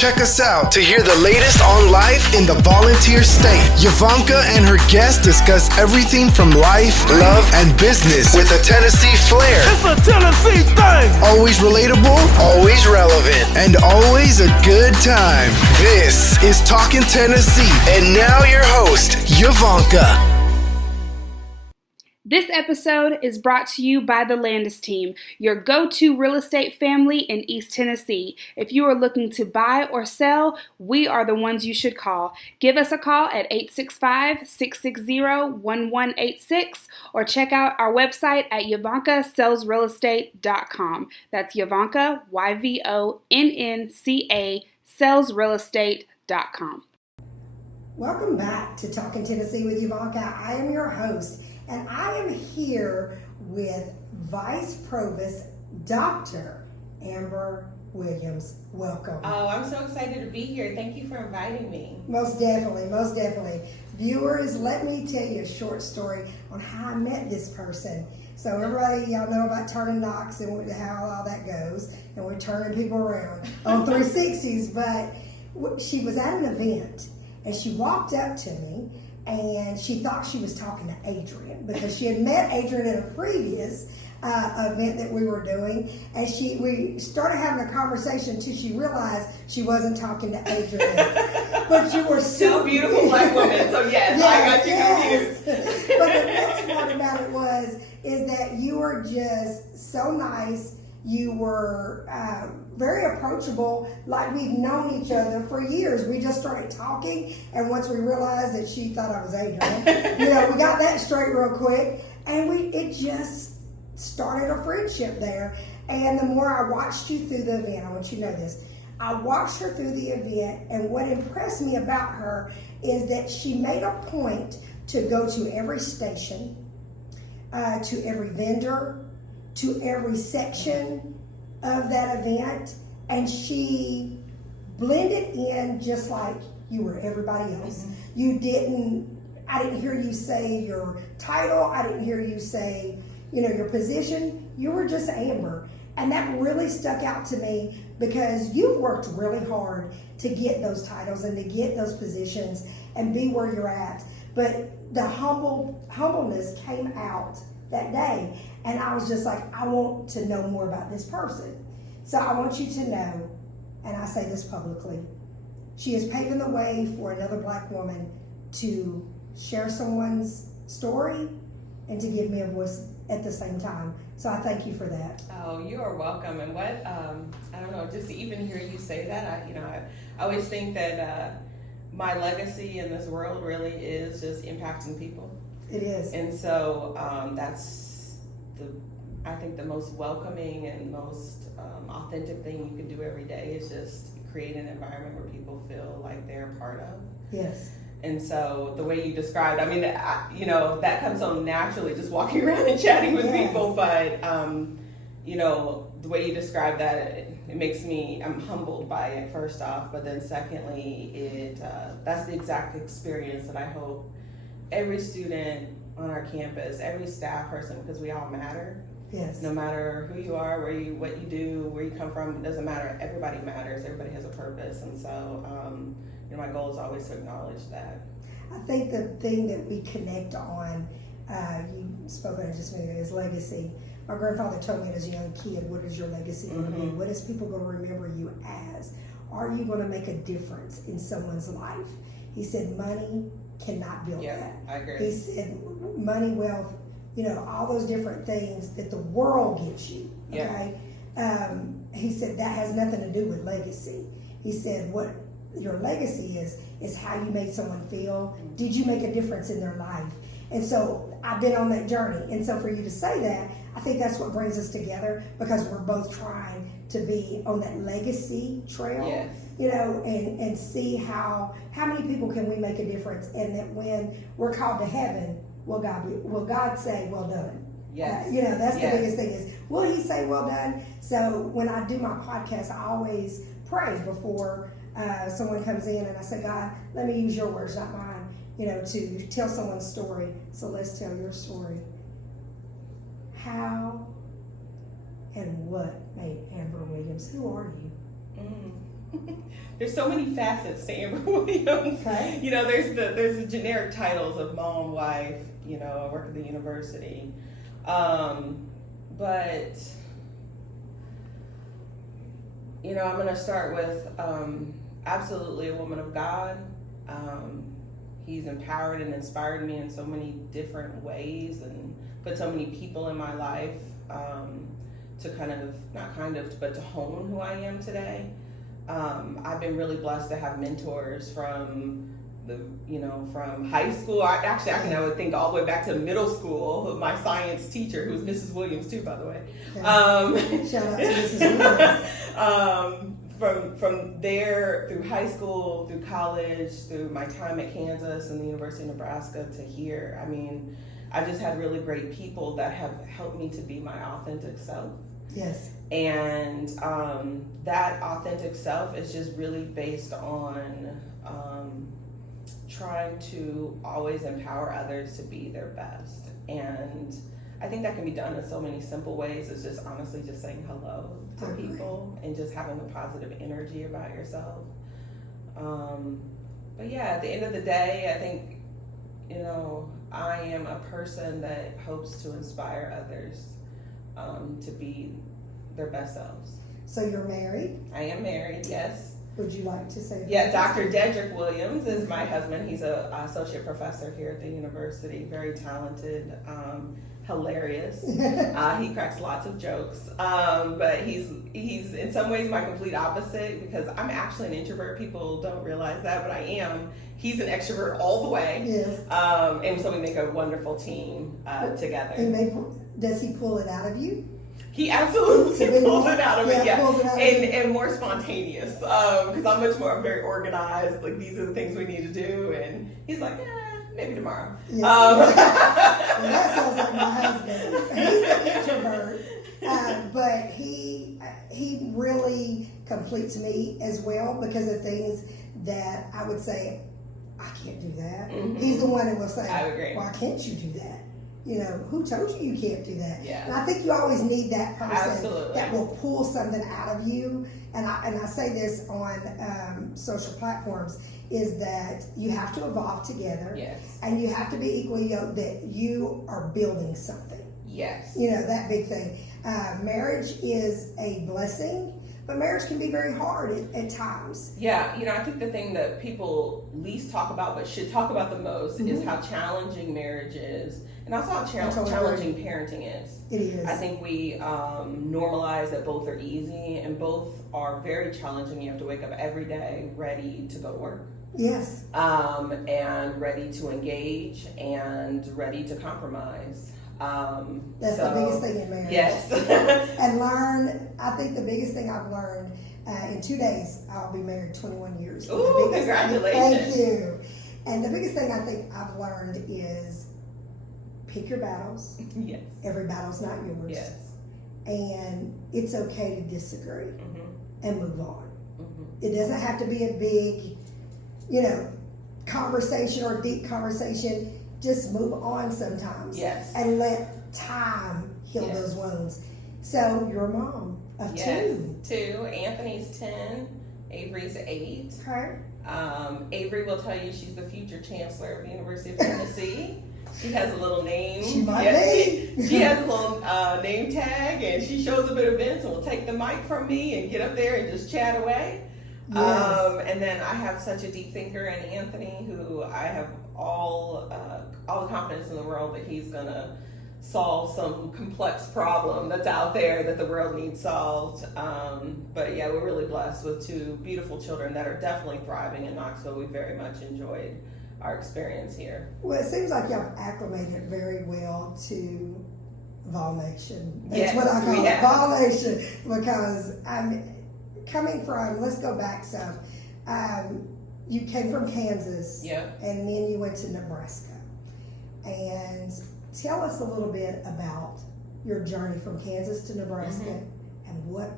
Check us out to hear the latest on life in the volunteer state. Yvonnca and her guests discuss everything from life, love, and business with a Tennessee flair. It's a Tennessee thing. Always relatable, always relevant, and always a good time. This is Talking Tennessee, and now your host, Yvonnca. This episode is brought to you by the Landes team, your go-to real estate family in East Tennessee. If you are looking to buy or sell, we are the ones you should call. Give us a call at 865-660-1186 or check out our website at YvoncaSellsRealEstate.com. That's Yvonnca, YVONNCA, sellsrealestate.com. Welcome back to Talking Tennessee with Yvonnca. I am your host, and I am here with Vice Provost Dr. Amber Williams. Welcome. Oh, I'm so excited to be here. Thank you for inviting me. Most definitely, most definitely. Viewers, let me tell you a short story on how I met this person. So everybody, y'all know about turning Knox and how all that goes, and we're turning people around on 360s, but she was at an event, and she walked up to me, and she thought she was talking to Adrienne because she had met Adrienne at a previous event that we were doing, and we started having a conversation until she realized she wasn't talking to Adrienne. But you were so two beautiful black women, so yes, I got you confused. But the best part about it is that you were just so nice. You were very approachable, like we've known each other for years. We just started talking, and once we realized that she thought I was Adrienne, we got that straight real quick, and it just started a friendship there. And the more I watched you through the event, I want you to know this, I watched her through the event, and what impressed me about her is that she made a point to go to every station, to every vendor, to every section of that event, and she blended in just like you were everybody else. Mm-hmm. I didn't hear you say your title, I didn't hear you say, your position. You were just Amber. And that really stuck out to me because you've worked really hard to get those titles and to get those positions and be where you're at. But the humbleness came out that day. And I was just like, I want to know more about this person. So I want you to know, and I say this publicly, she is paving the way for another black woman to share someone's story and to give me a voice at the same time. So I thank you for that. Oh, you are welcome. And what, I don't know, just to even hear you say that, I always think that my legacy in this world really is just impacting people. It is. And so that's I think the most welcoming and most authentic thing you can do every day is just create an environment where people feel like they're a part of. Yes. And so the way you described, that comes so naturally, just walking around and chatting with people. But, the way you describe that, it makes me, I'm humbled by it first off. But then secondly, that's the exact experience that I hope every student on our campus, every staff person, because we all matter. Yes. No matter who you are, what you do, where you come from, it doesn't matter. Everybody matters. Everybody has a purpose. And so, my goal is always to acknowledge that. I think the thing that we connect on, you spoke on it just a minute, is legacy. My grandfather told me as a young kid, what is your legacy going to be? What is people going to remember you as? Are you going to make a difference in someone's life? He said, money cannot build that. I agree. He said, money, wealth, all those different things that the world gives you, okay? Yeah. He said, that has nothing to do with legacy. He said, what your legacy is how you made someone feel. Did you make a difference in their life? And so I've been on that journey. And so for you to say that, I think that's what brings us together, because we're both trying to be on that legacy trail, yes. And see how many people can we make a difference, and that when we're called to heaven, will God say, well done? Yes. That's the biggest thing is, will he say, well done? So when I do my podcast, I always pray before someone comes in, and I say, God, let me use your words, not mine, to tell someone's story. So let's tell your story. How and what made Amber Williams? Who are you? there's so many facets to Amber Williams. Okay. You know, there's the generic titles of mom, wife. You know, I work at the university, but you know, I'm gonna start with absolutely a woman of God. He's empowered and inspired me in so many different ways, and put so many people in my life to hone who I am today. I've been really blessed to have mentors from high school. I would think all the way back to middle school. My science teacher, who's Mrs. Williams too, by the way. Shout out to Mrs. Williams. From there through high school, through college, through my time at Kansas and the University of Nebraska to here. I mean, I've just had really great people that have helped me to be my authentic self. Yes. And that authentic self is just really based on trying to always empower others to be their best. And I think that can be done in so many simple ways. It's just honestly just saying hello to people and just having a positive energy about yourself. But yeah, at the end of the day, I think, you know, I am a person that hopes to inspire others to be their best selves. So you're married? I am married, yes. Would you like to say that? Yeah, Dr. Dedrick Williams is my husband. He's an associate professor here at the university, very talented, hilarious. He cracks lots of jokes, but he's in some ways my complete opposite, because I'm actually an introvert. People don't realize that, but I am. He's an extrovert all the way. Yes. And so we make a wonderful team together. Does he pull it out of you? He absolutely pulls it out of me, yeah. Pulls it out And more spontaneous, because I'm very organized. Like, these are the things we need to do, and he's like, maybe tomorrow. Yeah. Well, that sounds like my husband. He's an introvert, but he really completes me as well, because of things that I would say, I can't do that. Mm-hmm. He's the one that will say, I agree. Why can't you do that? You know, who told you can't do that? Yeah. And I think you always need that person Absolutely. that will pull something out of you. And I say this on social platforms, is that you have to evolve together. Yes. And you have to be equally yoked that you are building something. Yes. You know, that big thing. Marriage is a blessing, but marriage can be very hard at times. Yeah, you know, I think the thing that people least talk about but should talk about the most Mm-hmm. is how challenging marriage is, and also how challenging parenting is. It is. I think we normalize that both are easy, and both are very challenging. You have to wake up every day ready to go to work. Yes. And ready to engage and ready to compromise. That's the biggest thing in marriage. Yes. And I think the biggest thing I've learned, in 2 days, I'll be married 21 years. Ooh, congratulations. Thank you. And the biggest thing I think I've learned is pick your battles. Yes. Every battle's not yours. Yes. And it's okay to disagree and move on. Mm-hmm. It doesn't have to be a big, conversation or deep conversation. Just move on sometimes. Yes. And let time heal those wounds. So you're a mom of two. Anthony's 10, Avery's 8. Okay. Avery will tell you she's the future chancellor of the University of Tennessee. She has a little name. She might be. She has a little name tag, and she shows up at events and will take the mic from me and get up there and just chat away. Yes. And then I have such a deep thinker in Anthony, who I have all the confidence in the world that he's gonna solve some complex problem that's out there that the world needs solved. But yeah, we're really blessed with two beautiful children that are definitely thriving in Knoxville. We very much enjoyed our experience here. Well, it seems like y'all acclimated very well to Vol Nation. That's Yes, what I call we it, have. Vol Nation, because I'm coming from, let's go back some. You came from Kansas, Yep. and then you went to Nebraska. And tell us a little bit about your journey from Kansas to Nebraska, and what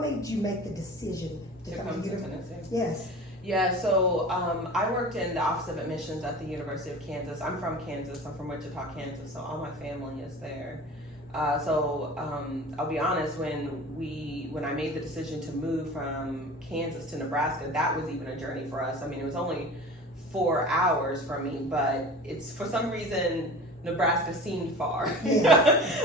made you make the decision to come to Tennessee. Yes. Yeah, so I worked in the Office of Admissions at the University of Kansas. I'm from Kansas. I'm from Wichita, Kansas, so all my family is there. I'll be honest, when I made the decision to move from Kansas to Nebraska, that was even a journey for us. I mean, it was only 4 hours from me, but it's for some reason Nebraska seemed far. Yes.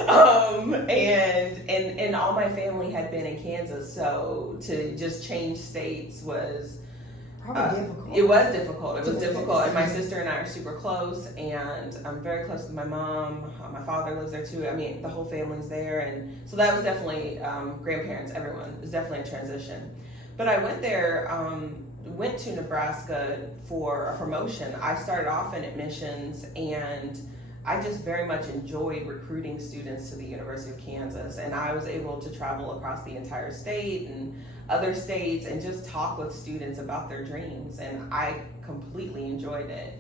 And all my family had been in Kansas, so to just change states was probably difficult. It was difficult. It was difficult. And my sister and I are super close, and I'm very close with my mom. My father lives there too. I mean, the whole family's there, and so that was definitely grandparents. Everyone, it was definitely a transition. But I went there. Went to Nebraska for a promotion. I started off in admissions, and I just very much enjoyed recruiting students to the University of Kansas, and I was able to travel across the entire state and other states and just talk with students about their dreams, and I completely enjoyed it.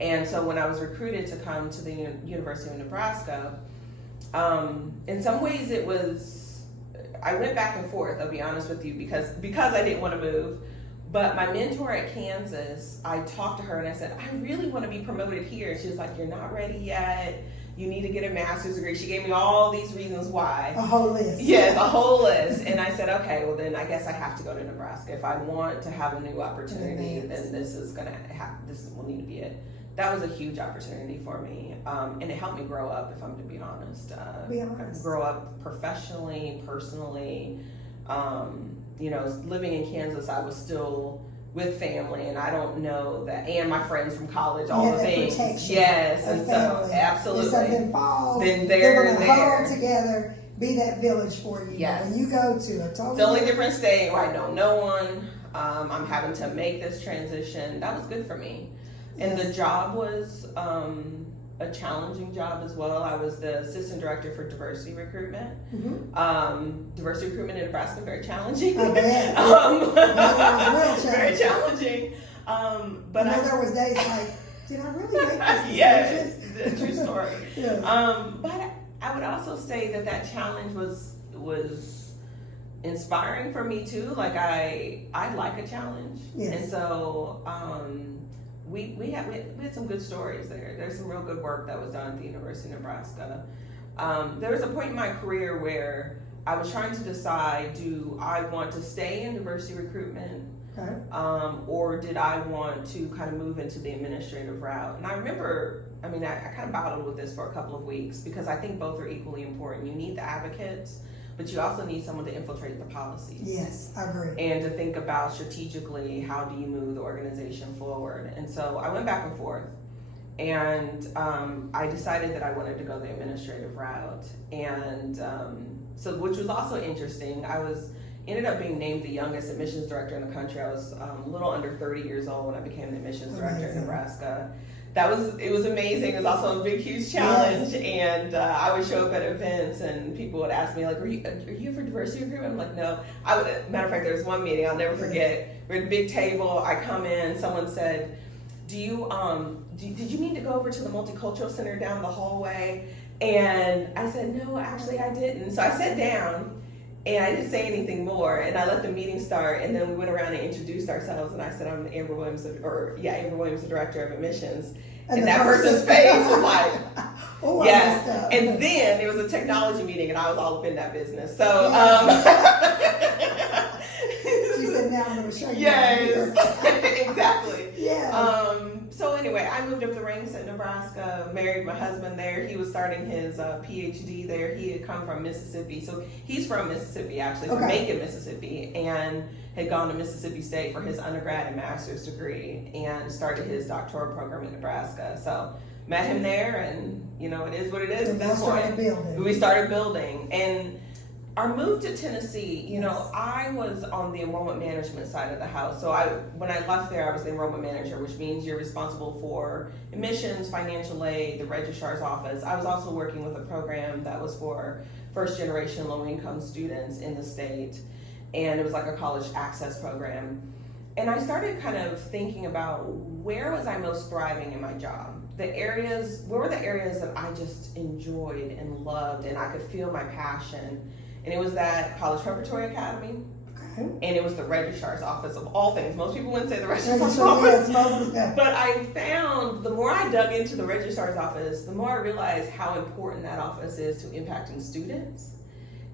And so when I was recruited to come to the University of Nebraska, in some ways I went back and forth, I'll be honest with you, because I didn't want to move. But my mentor at Kansas, I talked to her and I said, I really want to be promoted here. And she was like, you're not ready yet. You need to get a master's degree. She gave me all these reasons why. A whole list. Yes, a whole list. And I said, okay, well then I guess I have to go to Nebraska. If I want to have a new opportunity, then this will need to be it. That was a huge opportunity for me. And it helped me grow up, if I'm to be honest. Grow up professionally, personally. Living in Kansas, I was still with family, and I don't know that, and my friends from college, all the things. Yes, and so absolutely. If something falls, then they're going to hold together, be that village for you. Yes. When you go to a totally different state where I know no one, I'm having to make this transition. That was good for me, and the job was a challenging job as well. I was the assistant director for diversity recruitment. Mm-hmm. Diversity recruitment in Nebraska, very challenging. I bet. Very challenging. But there was days like, did I really make this decision? Yes, true story. Yes. But I would also say that challenge was inspiring for me too. Like I like a challenge, and so. We had some good stories there. There's some real good work that was done at the University of Nebraska. There was a point in my career where I was trying to decide, do I want to stay in diversity recruitment, or did I want to kind of move into the administrative route? And I remember, I kind of battled with this for a couple of weeks, because I think both are equally important. You need the advocates, but you also need someone to infiltrate the policies. Yes, I agree. And to think about strategically, how do you move the organization forward? And so I went back and forth, and I decided that I wanted to go the administrative route. And so, which was also interesting, ended up being named the youngest admissions director in the country. I was a little under 30 years old when I became the admissions director in Nebraska. It was amazing. It was also a big, huge challenge. Yes. And I would show up at events, and people would ask me, like, are you for diversity recruitment? I'm like, no. Matter of fact, there was one meeting I'll never forget. We're at a big table. I come in. Someone said, did you mean to go over to the multicultural center down the hallway? And I said, no, actually I didn't. So I sat down, and I didn't say anything more, and I let the meeting start, and then we went around and introduced ourselves, and I said, I'm Amber Williams, Amber Williams, the director of admissions. And that person's face was like, oh, yes. And then it was a technology meeting, and I was all up in that business. So, she said, now I'm going to show you. Yes, exactly. Yeah. So anyway, I moved up the ranks at Nebraska, married my husband there. He was starting his PhD there. He had come from Mississippi. So he's from Mississippi, actually, from Macon, Mississippi, and had gone to Mississippi State for his undergrad and master's degree, and started his doctoral program in Nebraska. So met him there, and it is what it is at this point. We started building. And our move to Tennessee, I was on the enrollment management side of the house. So when I left there, I was the enrollment manager, which means you're responsible for admissions, financial aid, the registrar's office. I was also working with a program that was for first-generation low-income students in the state, and it was like a college access program. And I started kind of thinking about, where was I most thriving in my job? Where were the areas that I just enjoyed and loved, and I could feel my passion? And it was that college preparatory academy. And it was the registrar's office of all things. Most people wouldn't say the registrar's Yes, office. most of them. But I found the more I dug into the registrar's office, the more I realized how important that office is to impacting students.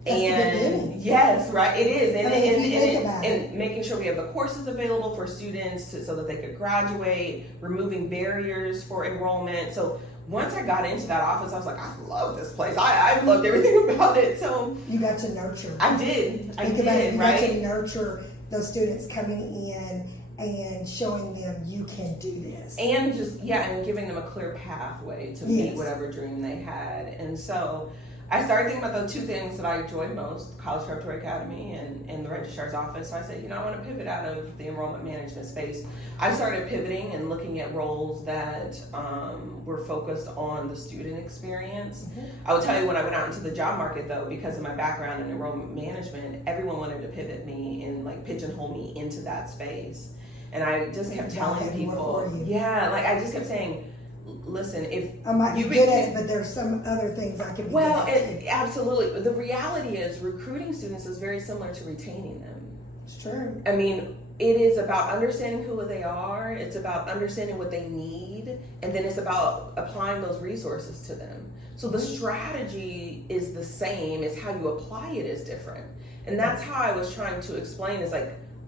That's the beginning. Yes, right, it is. And, if you think about and making sure we have the courses available for students so that they could graduate, removing barriers for enrollment. So once I got into that office, I was like, I love this place. I loved everything about it. So you got to nurture. I did. You Right? got to nurture those students coming in and showing them you can do this. And and giving them a clear pathway to meet whatever dream they had. And so I started thinking about the two things that I enjoyed most, College Preparatory Academy and the registrar's office. So I said, I want to pivot out of the enrollment management space. I started pivoting and looking at roles that were focused on the student experience. I will tell you, when I went out into the job market, though, because of my background in enrollment management, everyone wanted to pivot me and pigeonhole me into that space. And I just kept telling people, I just kept saying, listen, if I might be good at it, but there's some other things I can be good at. Absolutely. The reality is recruiting students is very similar to retaining them. It's true. I mean, it is about understanding who they are. It's about understanding what they need. And then it's about applying those resources to them. So the strategy is the same. It's how you apply it is different. And that's how I was trying to explain is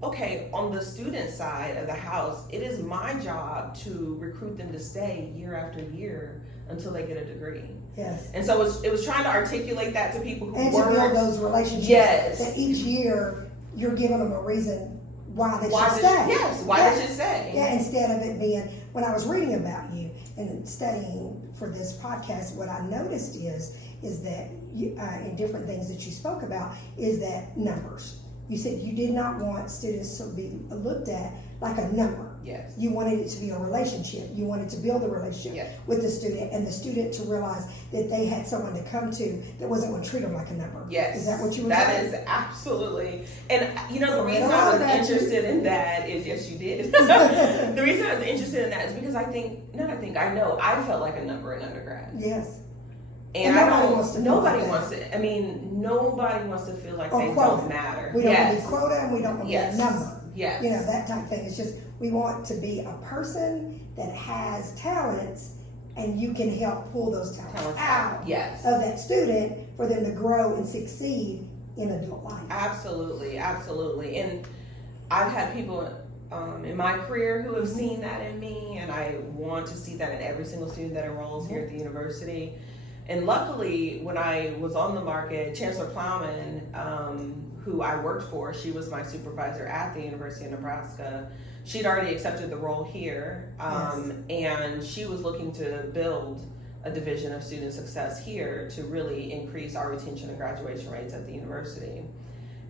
okay, on the student side of the house, it is my job to recruit them to stay year after year until they get a degree. Yes. And so it was trying to articulate that to people who and weren't. to build those relationships. Yes. That each year you're giving them a reason why they should stay. They should stay. Yeah, instead of it being, when I was reading about you and studying for this podcast, what I noticed is that you, in different things that you spoke about, is that numbers. You said you did not want students to be looked at like a number. Yes. You wanted it to be a relationship. You wanted to build a relationship with the student, and the student to realize that they had someone to come to that wasn't going to treat them like a number. Yes. Is that what you were saying? saying? That is absolutely. And the reason I was interested in that is, yes, you did. The reason I was interested in that is because I know I felt like a number in undergrad. Yes. And nobody wants to. I mean, nobody wants to feel like they don't matter. We don't want to be quota, and we don't want to be a number. Yes. That type of thing. It's just, we want to be a person that has talents, and you can help pull those talents out of that student for them to grow and succeed in adult life. Absolutely. And I've had people in my career who have seen that in me, and I want to see that in every single student that enrolls here at the university. And luckily, when I was on the market, Chancellor Plowman, who I worked for, she was my supervisor at the University of Nebraska. She'd already accepted the role here, and she was looking to build a division of student success here to really increase our retention and graduation rates at the university.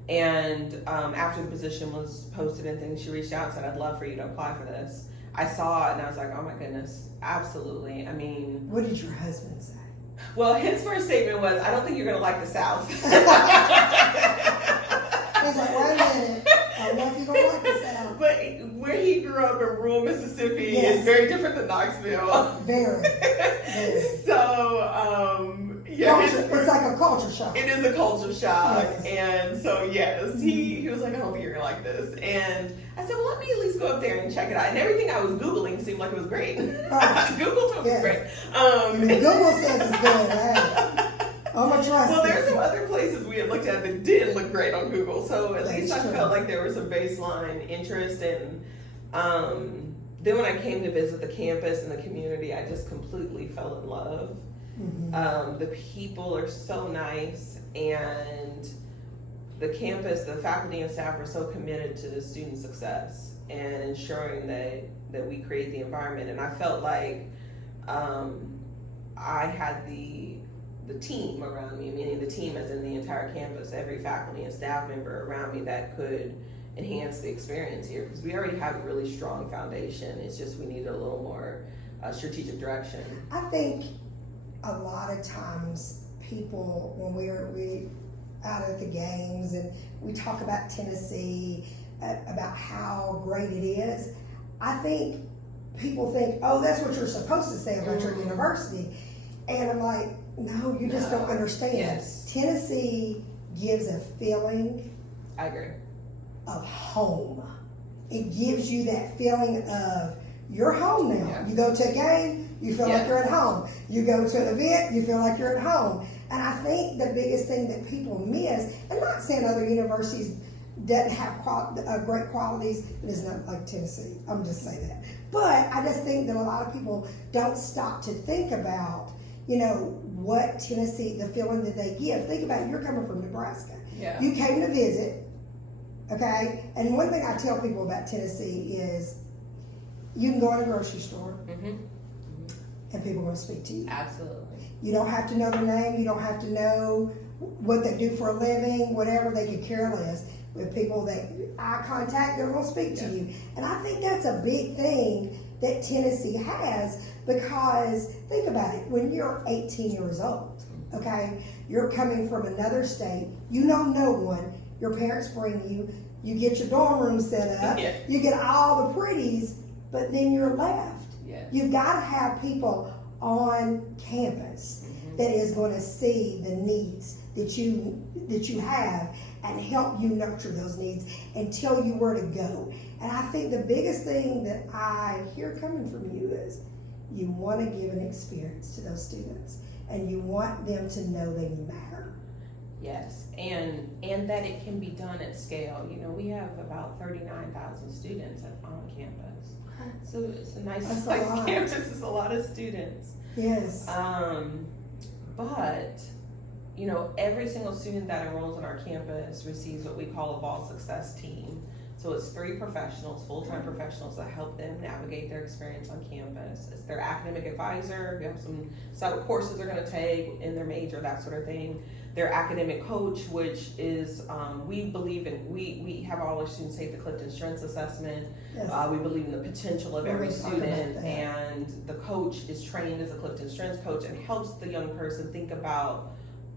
And after the position was posted and things, she reached out and said, I'd love for you to apply for this. I saw it and I was like, oh my goodness, absolutely. I mean, what did your husband say? Well, his first statement was, I don't think you're going to like the South. He's like, wait a minute. I don't know if you're going to like the South. But where he grew up in rural Mississippi is very different than Knoxville. Very. So, it's like a culture shock. It is a culture shock. Yes. And so, he was like, I don't think you're going to like this. And I said, well, let me at least go up there and check it out. And everything I was Googling seemed like it was great. Google told me it was great. Google says it's good. Hey. I'm going to trust Well, there's some other places we had looked at that did look great on Google. So at least I felt like there was some baseline interest. And then when I came to visit the campus and the community, I just completely fell in love. Mm-hmm. The people are so nice, and the campus, the faculty and staff are so committed to student success and ensuring that we create the environment. And I felt like I had the team around me, meaning the team as in the entire campus, every faculty and staff member around me that could enhance the experience here, because we already have a really strong foundation. It's just we need a little more strategic direction. I think a lot of times people, when we out at the games and we talk about Tennessee, about how great it is, I think people think, oh, that's what you're supposed to say about your university. And I'm like, no, you just don't understand. Yes. Tennessee gives a feeling. I agree. of home. It gives you that feeling of you're home now. Yeah. You go to a game, you feel like you're at home. You go to an event, you feel like you're at home. And I think the biggest thing that people miss, and not saying other universities doesn't have great qualities, it is not like Tennessee. I'm just saying that. But I just think that a lot of people don't stop to think about, what Tennessee, the feeling that they give. Think about it, you're coming from Nebraska. Yeah. You came to visit, okay? And one thing I tell people about Tennessee is you can go in a grocery store and people are going to speak to you. Absolutely. You don't have to know their name. You don't have to know what they do for a living, whatever. They could care less. With people that eye contact, they're going to speak to you. And I think that's a big thing that Tennessee has, because think about it. When you're 18 years old, okay, you're coming from another state, you know no one, your parents bring you, you get your dorm room set up, you get all the pretties, but then you're left. Yes. You've got to have people on campus that is going to see the needs that you have and help you nurture those needs and tell you where to go. And I think the biggest thing that I hear coming from you is you want to give an experience to those students and you want them to know they matter. Yes, and that it can be done at scale. We have about 39,000 students on campus. So it's a nice campus. It's a lot of students. Yes. But every single student that enrolls on our campus receives what we call a Vol Success Team. So it's 3 professionals, full-time professionals, that help them navigate their experience on campus. It's their academic advisor. We have some courses they're going to take in their major, that sort of thing. Their academic coach, which is, we believe in, we have all our students take the Clifton Strengths Assessment. Yes. We believe in the potential of every student, and the coach is trained as a Clifton Strengths coach and helps the young person think about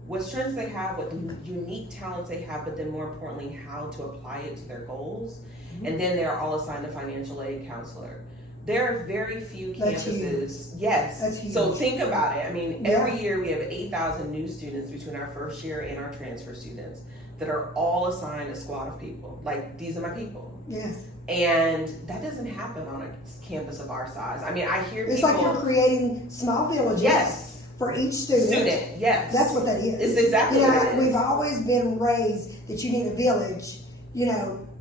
what strengths they have, what unique talents they have, but then more importantly, how to apply it to their goals. And then they're all assigned a financial aid counselor. There are very few campuses. Yes. That's huge. So think about it. I mean, every year we have 8,000 new students between our first year and our transfer students that are all assigned a squad of people. Like, these are my people. Yes. And that doesn't happen on a campus of our size. I mean, I hear it's people. It's like you're creating small villages. Yes. For each student. Yes. That's what that is. It's exactly what it is. We've always been raised that you need a village,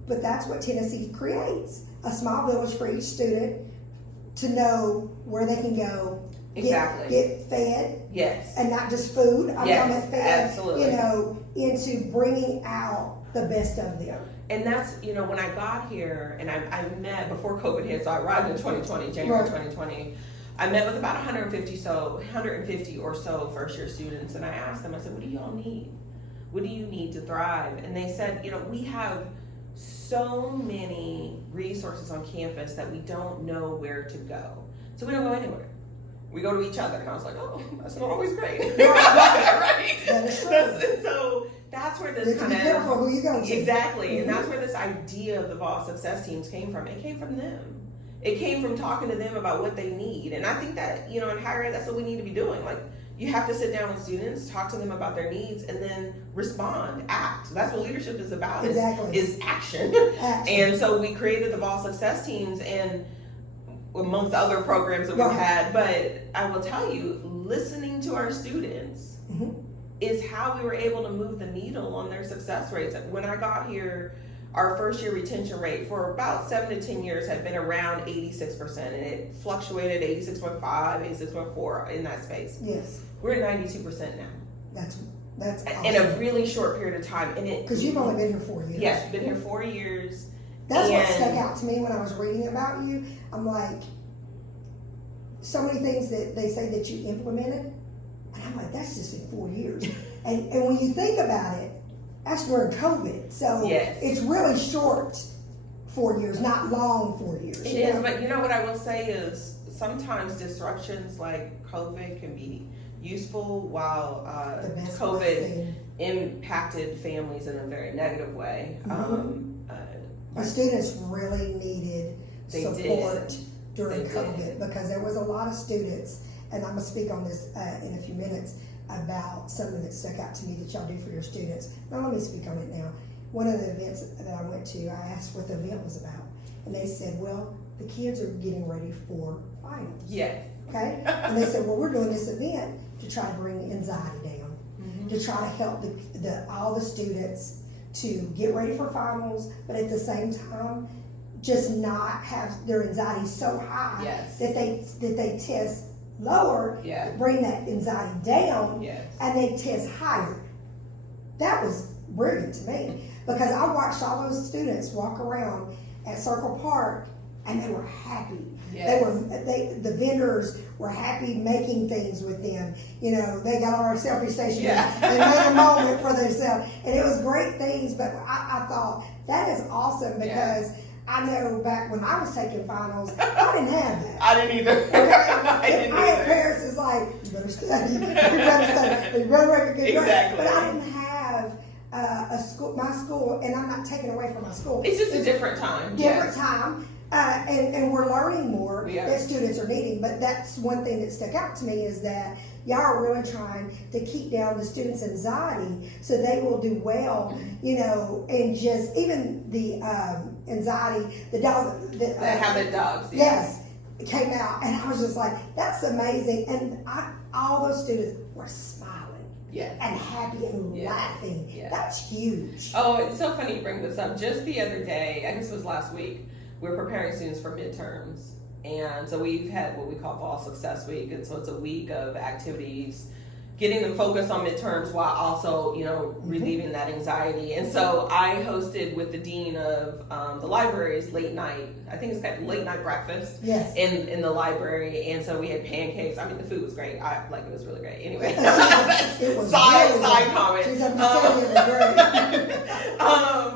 but that's what Tennessee creates. A small village for each student to know where they can go. Exactly. Get fed. Yes. And not just food. I'm talking about fed, absolutely. Into bringing out the best of them. And that's, when I got here, and I met before COVID hit, so I arrived in 2020, January 2020. I met with about 150 or so first year students, and I asked them, I said, what do y'all need? What do you need to thrive? And they said, we have so many resources on campus that we don't know where to go. So we don't go anywhere. We go to each other. And I was like, oh, that's not always great. Right? That is true. So that's where this kind of... Be careful who you go to. Exactly. And that's where this idea of the Vol Success Teams came from. It came from them. It came from talking to them about what they need. And I think that, in higher ed, that's what we need to be doing. Like, you have to sit down with students, talk to them about their needs, and then respond, act. That's what leadership is about, exactly. is action. And so we created the Vol Success Teams, and amongst other programs that we've had. But I will tell you, listening to our students is how we were able to move the needle on their success rates. When I got here, our first year retention rate for about 7 to 10 years had been around 86%, and it fluctuated 86.5, 86.4 in that space. Yes. We're at 92% now. That's awesome. In a really short period of time. Because you've only been here 4 years. Yes, been here 4 years. That's what stuck out to me when I was reading about you. I'm like, so many things that they say that you implemented, and I'm like, that's just been 4 years. and when you think about it, that's during COVID. So it's really short 4 years, not long 4 years. It is, but what I will say is sometimes disruptions like COVID can be useful, while COVID impacted families in a very negative way. The students really needed support during COVID because there was a lot of students, and I'm going to speak on this in a few minutes, about something that stuck out to me that y'all do for your students. Now let me speak on it now. one of the events that I went to, I asked what the event was about. And they said, well, the kids are getting ready for finals. Yes. Okay? And they said, well, we're doing this event to try to bring anxiety down, to try to help all the students to get ready for finals, but at the same time, just not have their anxiety so high that they test lower, bring that anxiety down, and they test higher. That was brilliant to me because I watched all those students walk around at Circle Park and they were happy. The vendors were happy making things with them. You know, they got on our selfie station and made a moment for themselves. And it was great things, but I thought that is awesome because I know back when I was taking finals, I didn't have that. I didn't either. Okay? I had parents that's like, you better study, you better make a good grade. Exactly. But I didn't have my school, and I'm not taking away from my school. It's just a different time. Different time. And we're learning more that students are needing, but that's one thing that stuck out to me is that y'all are really trying to keep down the students' anxiety so they will do well, you know, and just even the anxiety, the dog, the habit dogs. Yes, it came out, and I was just like, that's amazing, and all those students were smiling. And happy and laughing. That's huge. Oh, it's so funny you bring this up. Just the other day, I guess it was last week, we were preparing students for midterms. And so we've had what we call Fall Success Week. And so it's a week of activities, getting them focused on midterms while also, you know, relieving that anxiety. And so I hosted with the dean of the library's late night, I think it's got late night breakfast in the library. And so we had pancakes. I mean, the food was great. It was really great. Anyway, it was side comment. Great.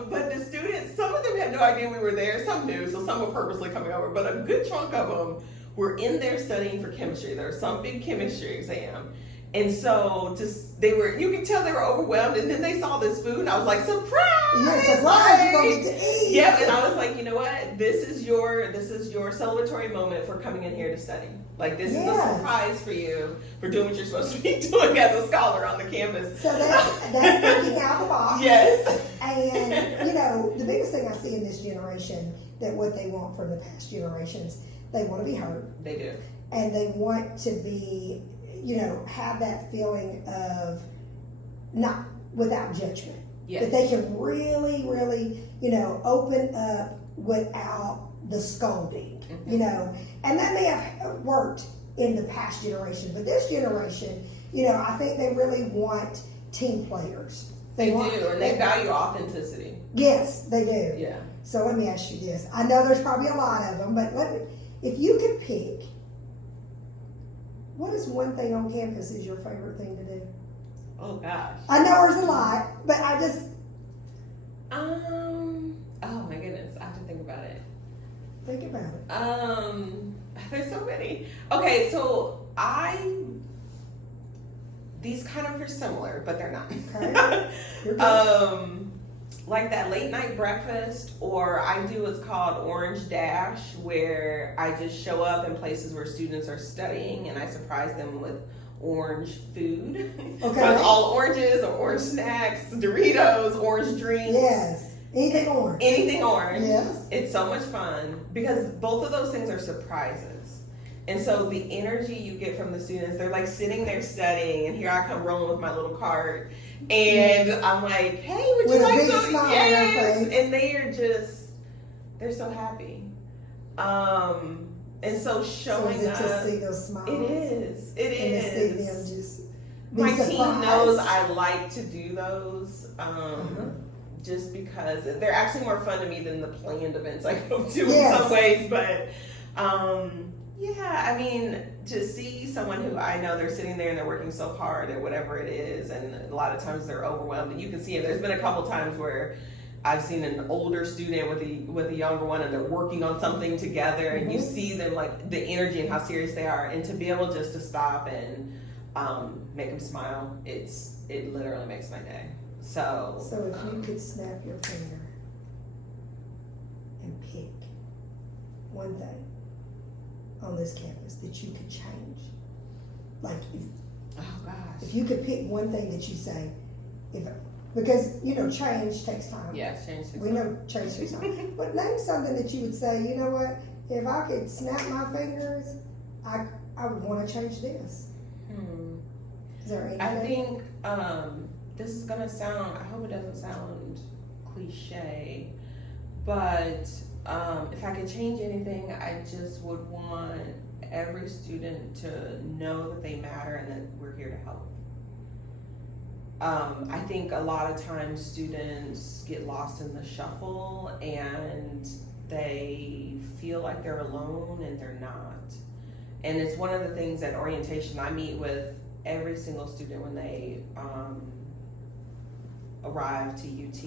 But the students, some of them had no idea we were there. Some knew, so some were purposely coming over. But a good chunk of them were in there studying for chemistry. There was some big chemistry exam. And so you could tell they were overwhelmed, and then they saw this food, and I was like, surprise! Yeah, surprise, you're gonna get to eat. Yeah, and I was like, you know what? This is your celebratory moment for coming in here to study. Like, this is a surprise for you for doing what you're supposed to be doing as a scholar on the campus. So that's thinking out of the box. Yes. And, you know, the biggest thing I see in this generation, that what they want from the past generations, they want to be heard. They do. And they want to be, you know, have that feeling of not without judgment. That they can really, really, you know, open up without the scolding, you know. And that may have worked in the past generation, but this generation, you know, I think they really want team players. They do, and they value authenticity. Yes, they do. Yeah. So let me ask you this. I know there's probably a lot of them, but if you could pick, what is one thing on campus is your favorite thing to do? Oh gosh. I know there's a lot, but I just. Oh my goodness, I have to think about it. Think about it. There's so many. Okay, so these kind of are similar, but they're not. Okay. You're good. Like that late night breakfast, or I do what's called Orange Dash, where I just show up in places where students are studying and I surprise them with orange food. Okay. So it's all oranges or orange snacks, Doritos, orange drinks. Yes. Anything orange. Anything orange. Yes. It's so much fun because both of those things are surprises. And so the energy you get from the students, they're like sitting there studying, and here I come rolling with my little cart. And I'm like, hey, would you like some? Yes. And they're so happy. And so showing up. To see those smiles. It is. And to see them just be my surprised. team knows I like to do those. Just because they're actually more fun to me than the planned events I go to in some ways. But I mean, to see someone who I know they're sitting there and they're working so hard at whatever it is, and a lot of times they're overwhelmed, and you can see it. There's been a couple times where I've seen an older student with a younger one, and they're working on something together, and you see them, like, the energy and how serious they are, and to be able just to stop and make them smile, it literally makes my day. So if you could snap your finger and pick one thing on this campus that you could change, like if you could pick one thing that you say, if Because, change takes time. Yes, change takes We know change takes time. But name something that you would say, you know what, if I could snap my fingers, I would want to change this. Is there anything? I think this is going to sound, I hope it doesn't sound cliche, but if I could change anything, I just would want every student to know that they matter and that we're here to help. I think a lot of times students get lost in the shuffle and they feel like they're alone and they're not. And it's one of the things at orientation I meet with every single student when they arrive to UT.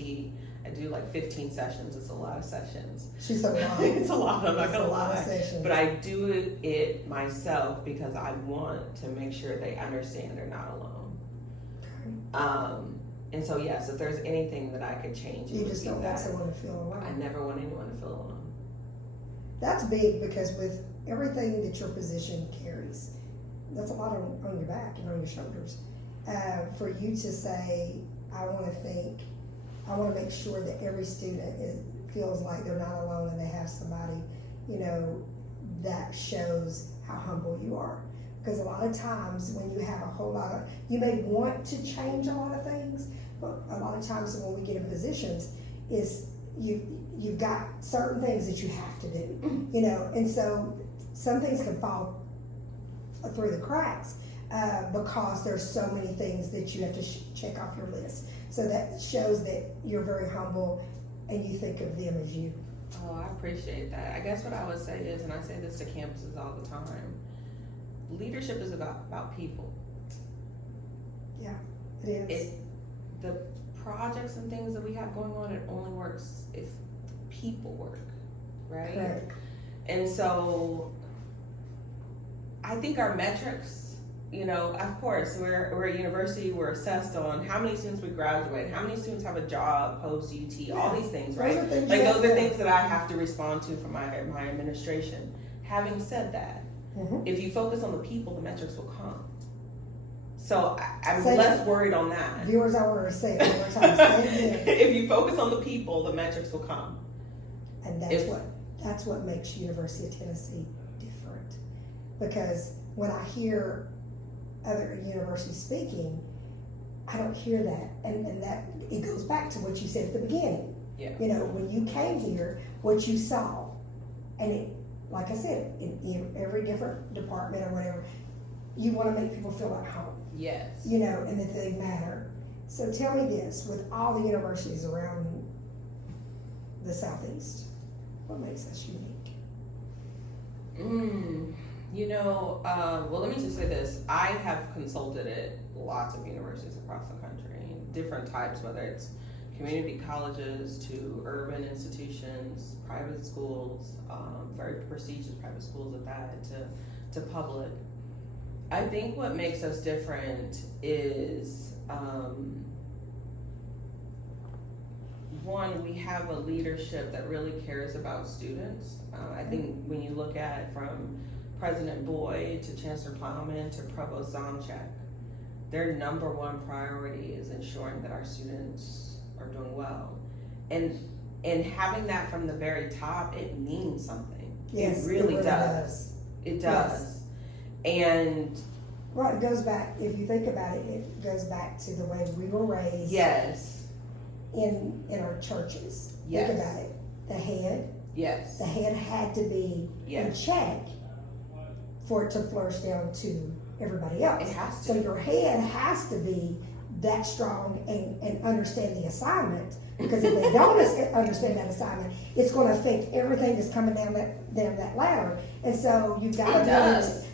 I do like 15 sessions. It's a lot of sessions. She's a lot. It's a lot. I'm not It's a gonna lot of lie. sessions. But I do it myself because I want to make sure they understand they're not alone. And so yes, if there's anything that I could change, it You would just be don't want that. someone to feel alone. I never want anyone to feel alone. That's big because with everything that your position carries, that's a lot on your back and on your shoulders. For you to say, I want to make sure that every student feels like they're not alone and they have somebody, that shows how humble you are. Because a lot of times when you have a whole lot of, you may want to change a lot of things, but a lot of times when we get in positions is you've got certain things that you have to do, and so some things can fall through the cracks because there's so many things that you have to check off your list. So that shows that you're very humble and you think of them as you. Oh, I appreciate that. I guess what I would say is, and I say this to campuses all the time, leadership is about people. Yeah, it is. The projects and things that we have going on, it only works if people work, right? Correct. And so I think our metrics, of course, we're a university, we're assessed on how many students we graduate, how many students have a job post UT, all these things, right? Those are things Those are things that I have to respond to from my administration. Having said that, if you focus on the people, the metrics will come. So I'm less worried on that. Viewers, I want to say it one more time. Say it again. If you focus on the people, the metrics will come. And that's what makes University of Tennessee different. Because when I hear other universities speaking, I don't hear that. And that it goes back to what you said at the beginning. Yeah. When you came here, what you saw, and it, like I said, in every different department or whatever, you want to make people feel at home. Yes. And that they matter. So tell me this, with all the universities around the Southeast, what makes us unique? Well, let me just say this. I have consulted at lots of universities across the country, different types, whether it's community colleges to urban institutions, private schools, very prestigious private schools at that, to public. I think what makes us different is, one, we have a leadership that really cares about students. I think when you look at from President Boyd to Chancellor Plowman to Provost Zomchek, their number one priority is ensuring that our students are doing well. And having that from the very top, it means something. Yes, it really does. It does. Yes. And well, it goes back, if you think about it, it goes back to the way we were raised. yes, In our churches. Yes. Think about it. The head. yes, The head had to be in yes. check for it to flourish down to everybody else. It has to. So your head has to be that strong and understand the assignment, because if they don't understand that assignment, it's going to affect everything that's coming down that ladder. And so you've got to does.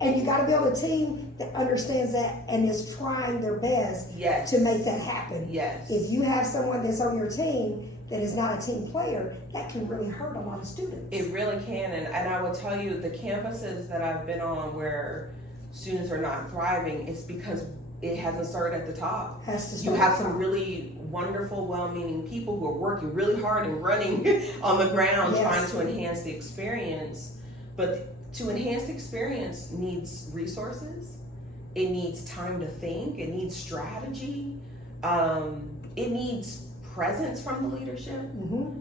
and you got to build a team that understands that and is trying their best Yes. to make that happen. Yes. If you have someone that's on your team that is not a team player, that can really hurt a lot of students. It really can, and I will tell you, the campuses that I've been on where students are not thriving, it's because it hasn't started at the top. Has to You start have at the some top. really wonderful, well-meaning people who are working really hard and running on the ground, Yes. trying to enhance the experience. But to enhance the experience needs resources. It needs time to think. It needs strategy. it needs presence from the leadership. Mm-hmm.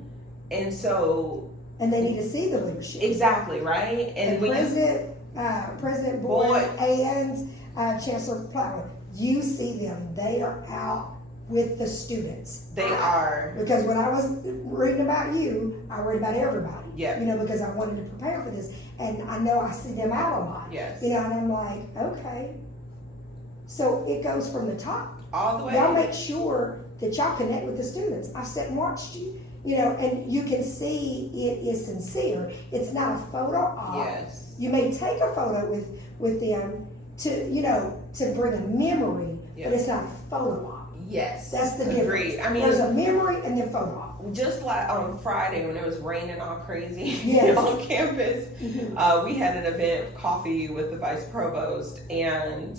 And so... And they need to see the leadership. Exactly, right? And President Boyd and Chancellor Plattman, you see them. They are out with the students. They are. Because when I was reading about you, I read about everybody. Yeah. You know, because I wanted to prepare for this. And I know I see them out a lot. Yes. You know, and I'm like, okay. So it goes from the top. All the way. Y'all make sure that y'all connect with the students. I've sat and watched you. You know, and you can see it is sincere. It's not a photo op. Yes. You may take a photo with them to, you know, to bring a memory, yes. but it's not a photo op. Yes. That's the difference. Agreed. I mean, there's a memory and then photo op. Just like on Friday when it was raining all crazy Yes. on campus, Mm-hmm. we had an event, coffee with the vice provost, and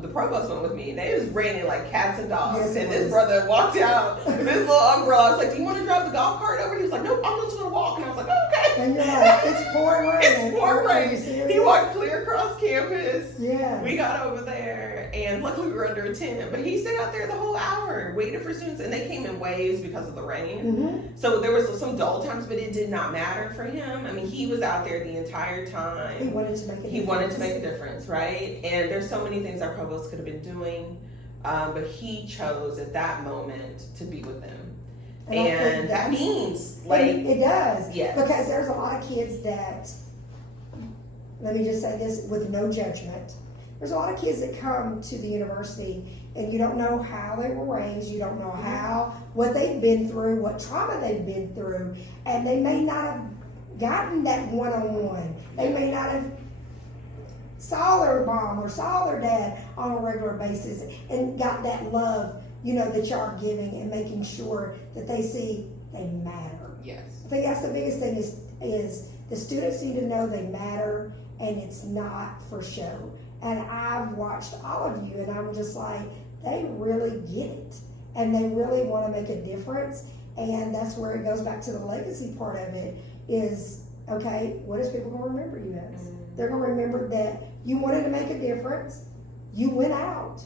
the provost went with me. And it was raining like cats and dogs. Yes, and it this was. brother walked out with his little umbrella. I was like, "Do you want to drive the golf cart over?" He was like, "Nope, I'm just gonna walk." And I was like, "Oh, "Okay." And you're like, it's pouring rain. It's pouring Are you rain. serious? He walked clear across campus. Yeah. We got over there, and luckily we were under a tent. But he stayed out there the whole hour, waited for students, and they came in waves because of the rain. Mm-hmm. So there was some dull times, but it did not matter for him. I mean, he was out there the entire time. He wanted to make a difference. He wanted to make a difference, right? And there's so many things our provost could have been doing, but he chose at that moment to be with them. And that means, like... It does. Yes. Because there's a lot of kids that, let me just say this with no judgment, there's a lot of kids that come to the university and you don't know how they were raised, you don't know what they've been through, what trauma they've been through, and they may not have gotten that one-on-one. They may not have saw their mom or saw their dad on a regular basis and got that love, you know, that y'all are giving and making sure that they see they matter. Yes. I think that's the biggest thing is the students need to know they matter and it's not for show. And I've watched all of you and I'm just like, they really get it and they really want to make a difference. And that's where it goes back to the legacy part of it is, okay, what is people going to remember you as? Mm-hmm. They're going to remember that you wanted to make a difference, you went out,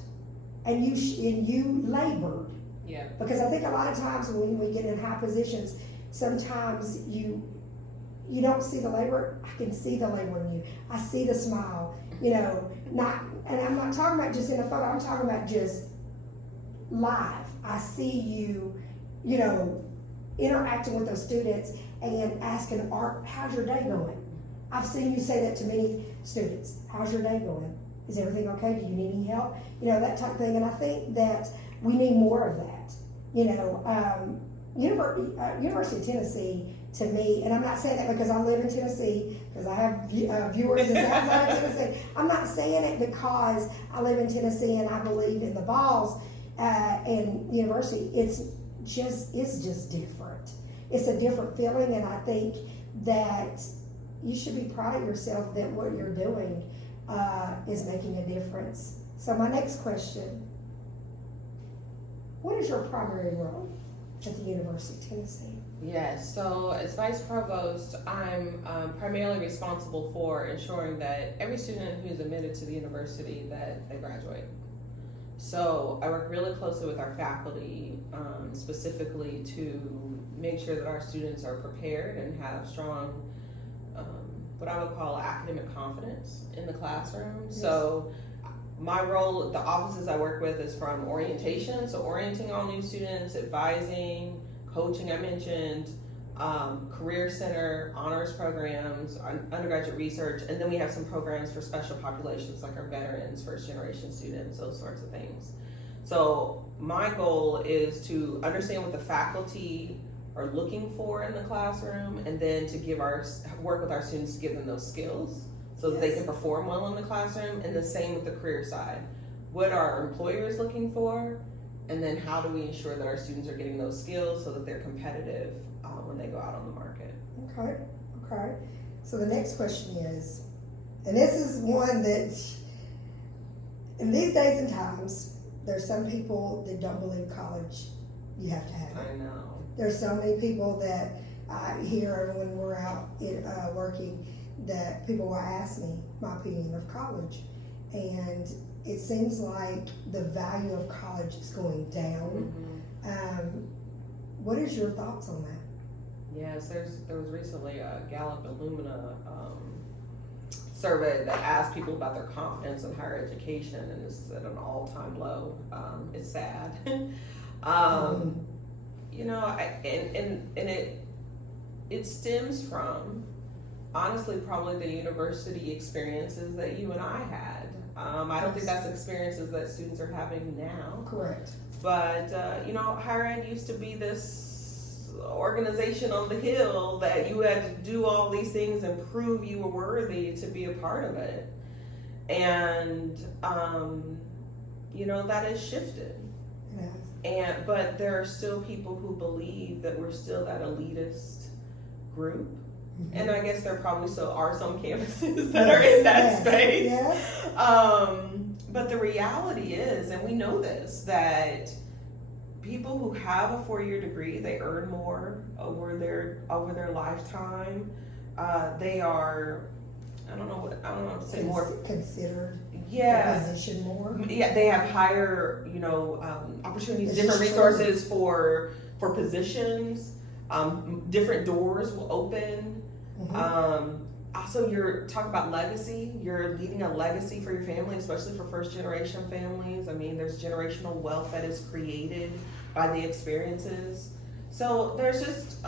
and you labored. Yeah. Because I think a lot of times when we get in high positions, sometimes you don't see the labor. I can see the labor in you. I see the smile. You know, and I'm not talking about just in a photo. I'm talking about just live. I see you, you know, interacting with those students and asking, Art, how's your day going? I've seen you say that to many students. How's your day going? Is everything okay? Do you need any help? You know, that type of thing. And I think that we need more of that. You know, University of Tennessee, to me, and I'm not saying that because I live in Tennessee, because I have viewers outside of Tennessee. I'm not saying it because I live in Tennessee and I believe in the Vols and University. It's just different. It's a different feeling, and I think that you should be proud of yourself that what you're doing is making a difference. So my next question, what is your primary role at the University of Tennessee? Yes, so as Vice Provost, I'm primarily responsible for ensuring that every student who's admitted to the university, that they graduate. So I work really closely with our faculty, specifically to make sure that our students are prepared and have strong, what I would call academic confidence in the classroom. Yes. So my role, the offices I work with is from orientation, so orienting all new students, advising, coaching I mentioned, career center, honors programs, undergraduate research, and then we have some programs for special populations like our veterans, first generation students, those sorts of things. So my goal is to understand what the faculty are looking for in the classroom, and then to work with our students to give them those skills so that they can perform well in the classroom, and the same with the career side. What are our employers looking for? And then how do we ensure that our students are getting those skills so that they're competitive when they go out on the market? Okay. So the next question is, and this is one that, in these days and times, there's some people that don't believe college, you have to have it. I know. There's so many people that I hear when we're out working that people will ask me my opinion of college. And it seems like the value of college is going down. What is your thoughts on that? Yes, there was recently a Gallup Illumina survey that asked people about their confidence in higher education, and it's at an all-time low. It's sad. You know, it stems from, honestly, probably the university experiences that you and I had. I don't think that's experiences that students are having now. Correct. But, you know, higher ed used to be this organization on the hill that you had to do all these things and prove you were worthy to be a part of it. And, you know, that has shifted. Yes. But there are still people who believe that we're still that elitist group. And I guess there probably still are some campuses that are in that space. Yes. But the reality is, and we know this, that people who have a 4-year degree, they earn more over their lifetime. They are, I don't know what to say, more considered. Yeah. The position more. Yeah, they have higher, you know, opportunities, different resources for positions. Different doors will open. Also, you're talking about legacy. You're leaving a legacy for your family, especially for first-generation families. I mean, there's generational wealth that is created by the experiences. So there's just,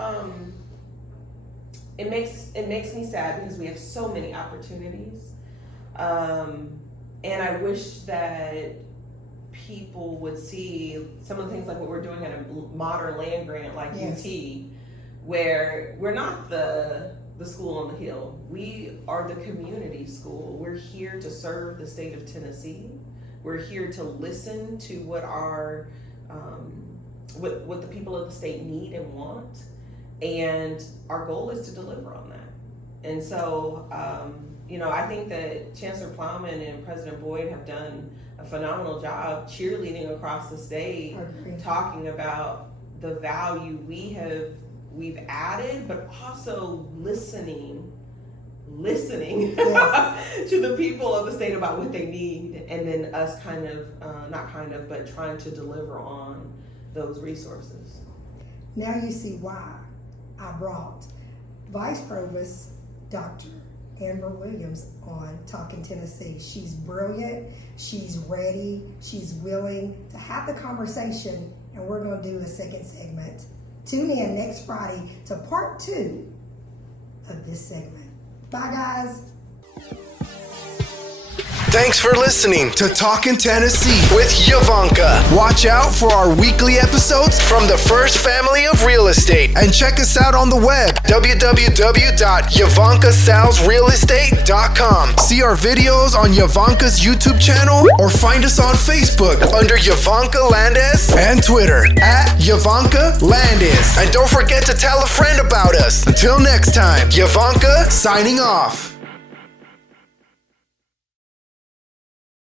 it makes me sad because we have so many opportunities. And I wish that people would see some of the things like what we're doing at a modern land grant like UT, where we're not the school on the hill. We are the community school. We're here to serve the state of Tennessee. We're here to listen to what our what the people of the state need and want, and our goal is to deliver on that. And so, you know, I think that Chancellor Plowman and President Boyd have done a phenomenal job cheerleading across the state, talking about the value we've added, but also listening to the people of the state about what they need, and then us but trying to deliver on those resources. Now you see why I brought Vice Provost Dr. Amber Williams on Talking Tennessee. She's brilliant, she's ready, she's willing to have the conversation, and we're going to do a second segment. Tune in next Friday to part 2 of this segment. Bye, guys. Thanks for listening to Talkin' Tennessee with Yvonnca. Watch out for our weekly episodes from the First Family of Real Estate, and check us out on the web, www.yvoncasalesrealestate.com. See our videos on Yvonca's YouTube channel, or find us on Facebook under Yvonnca Landes and Twitter at Yvonnca Landes. And don't forget to tell a friend about us. Until next time, Yvonnca signing off.